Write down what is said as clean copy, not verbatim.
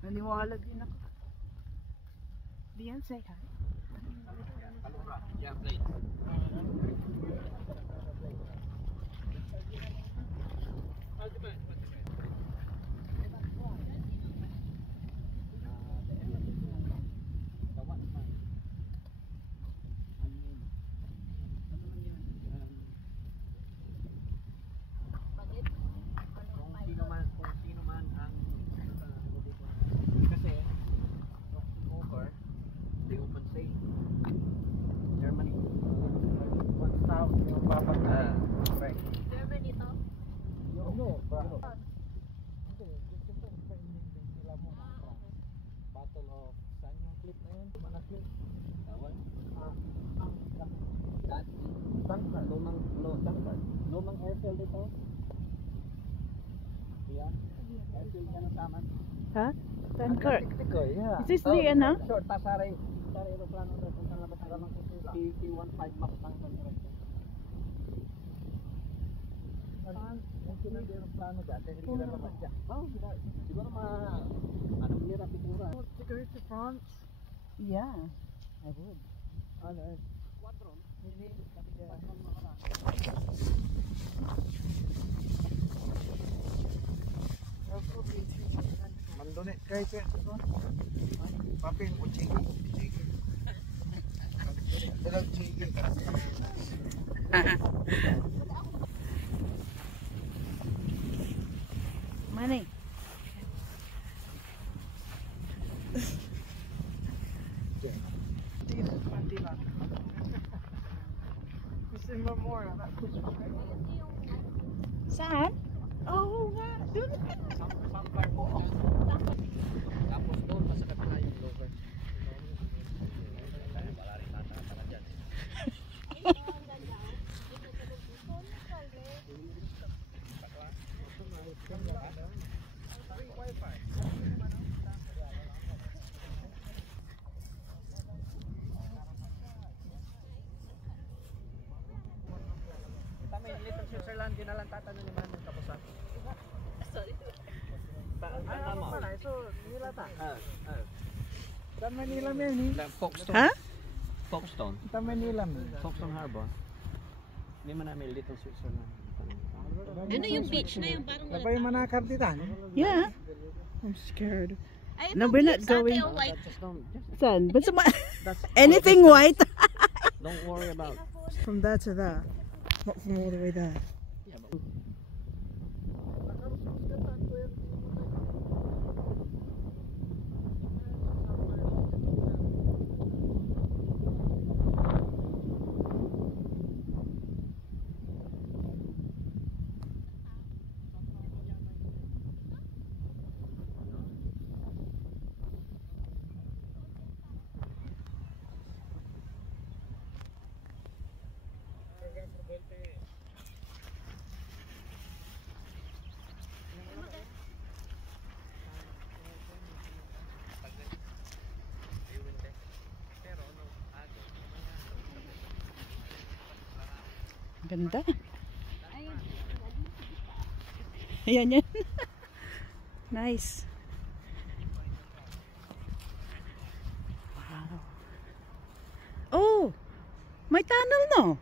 Naniwala din ako. Diyan, say hi. Yeah, play. Kung sino man ang kasi over they open say Germany one south yung papagay right Germany to? Battle of saan yung clip na yun? Mana clip? Tawag? Lumang airfield dito? Yeah. Airfield ka ng taman? Ha? Dunkirk. Yeah. Is this the ano? Short, tasari aeroplano na kung saan labas na lamang T-15 Mustang pa nila. Yung sunod aeroplano dati, hindi nila labas dyan. Siguro anong nila pitura. To go to France? Yeah, I would. Ano eh? Quadron? Hindi. Mandone kay kaya ito. Papel o chiki. Dalag chiki. Money. It's in memorial. Saan? Oh, nga. Doon. Tapos doon pa sa kabila yung lover. Wala rin tatapala dyan. May Little Switzerland din na lang tatanong naman ng kapusan. Sorry. So, nilata. Saan Manila men? Folkestone. Ha? Folkestone. Saan Manila men? Folkestone Harbor. Hindi man namin Little Switzerland. Ano yung beach na yung parang Napay manakar ditan? Yeah. I'm scared. Ay, No, we're not going. White. Saan? But anything white? Don't worry about. From there to there. Not from all the way there. Yeah, but Ganda. Ayan yan. Nice. Wow. Oh, may tunnel no?